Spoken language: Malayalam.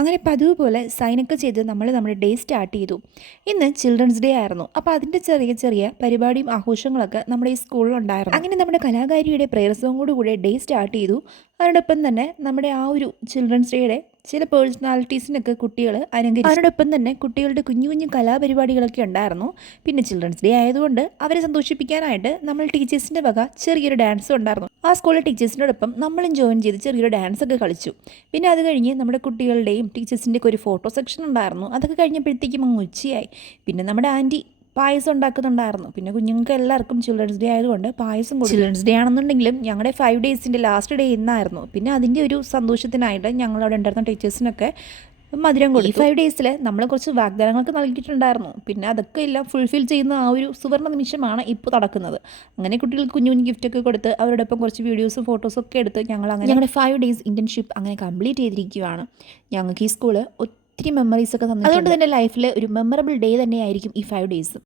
അങ്ങനെ പതിവ് പോലെ സൈനൊക്കെ ചെയ്ത് നമ്മുടെ ഡേ സ്റ്റാർട്ട് ചെയ്തു. ഇന്ന് ചിൽഡ്രൻസ് ഡേ ആയിരുന്നു. അപ്പോൾ അതിൻ്റെ ചെറിയ ചെറിയ പരിപാടിയും ആഘോഷങ്ങളൊക്കെ നമ്മുടെ ഈ സ്കൂളിലുണ്ടായിരുന്നു. അങ്ങനെ നമ്മുടെ കലാകാരിയുടെ പ്രയർ സോങ്ങോട് കൂടെ ഡേ സ്റ്റാർട്ട് ചെയ്തു. അതിനോടൊപ്പം തന്നെ നമ്മുടെ ആ ഒരു ചിൽഡ്രൻസ് ഡേയുടെ ചില പേഴ്സണാലിറ്റീസിനൊക്കെ കുട്ടികൾ അനുകരിച്ചു. അതിനോടൊപ്പം തന്നെ കുട്ടികളുടെ കുഞ്ഞു കുഞ്ഞു കലാപരിപാടികളൊക്കെ ഉണ്ടായിരുന്നു. പിന്നെ ചിൽഡ്രൻസ് ഡേ ആയതുകൊണ്ട് അവരെ സന്തോഷിപ്പിക്കാനായിട്ട് നമ്മൾ ടീച്ചേഴ്സിൻ്റെ വക ചെറിയൊരു ഡാൻസും ഉണ്ടായിരുന്നു. ആ സ്കൂളിലെ ടീച്ചേഴ്സിനോടൊപ്പം നമ്മളും ജോയിൻ ചെയ്ത് ചെറിയൊരു ഡാൻസൊക്കെ കളിച്ചു. പിന്നെ അത് കഴിഞ്ഞ് നമ്മുടെ കുട്ടികളുടെയും ടീച്ചേഴ്സിൻ്റെയൊക്കെ ഒരു ഫോട്ടോ സെക്ഷൻ ഉണ്ടായിരുന്നു. അതൊക്കെ കഴിഞ്ഞപ്പോഴത്തേക്കും അങ്ങ് ഉച്ചയായി. പിന്നെ നമ്മുടെ ആൻറ്റി പായസം ഉണ്ടാക്കുന്നുണ്ടായിരുന്നു. പിന്നെ കുഞ്ഞുങ്ങൾക്ക് എല്ലാവർക്കും ചിൽഡ്രൻസ് ഡേ ആയതുകൊണ്ട് പായസം കൊടുത്തു. ചിൽഡ്രൻസ് ഡേ ആണെന്നുണ്ടെങ്കിലും ഞങ്ങളുടെ 5 ഡേയ്സിൻ്റെ ലാസ്റ്റ് ഡേ ഇന്നായിരുന്നു. പിന്നെ അതിൻ്റെ ഒരു സന്തോഷത്തിനായിട്ട് ഞങ്ങളവിടെ ഉണ്ടായിരുന്ന ടീച്ചേഴ്സിനൊക്കെ മധുരം കൊടുത്തു. ഈ 5 ഡേയ്സിൽ നമ്മൾ കുറച്ച് വാഗ്ദാനങ്ങളൊക്കെ നൽകിയിട്ടുണ്ടായിരുന്നു. പിന്നെ അതൊക്കെ എല്ലാം ഫുൾഫിൽ ചെയ്യുന്ന ആ ഒരു സുവർണ്ണ നിമിഷമാണ് ഇപ്പോൾ നടക്കുന്നത്. അങ്ങനെ കുട്ടികൾക്ക് കുഞ്ഞു കുഞ്ഞു ഗിഫ്റ്റൊക്കെ കൊടുത്ത് അവരോടൊപ്പം കുറച്ച് വീഡിയോസും ഫോട്ടോസും ഒക്കെ എടുത്ത് ഞങ്ങൾ അങ്ങനെ ഞങ്ങളുടെ 5 ഡേയ്സ് ഇൻറ്റേൺഷിപ്പ് അങ്ങനെ കംപ്ലീറ്റ് ചെയ്തിരിക്കുകയാണ്. ഞങ്ങൾക്ക് ഈ സ്കൂള് ഒത്തിരി മെമ്മറീസ് ഒക്കെ തന്നിട്ടുണ്ട്. അതുകൊണ്ട് തന്നെ ലൈഫിൽ ഒരു മെമ്മറബിൾ ഡേ തന്നെയായിരിക്കും ഈ 5 ഡേയ്സ്.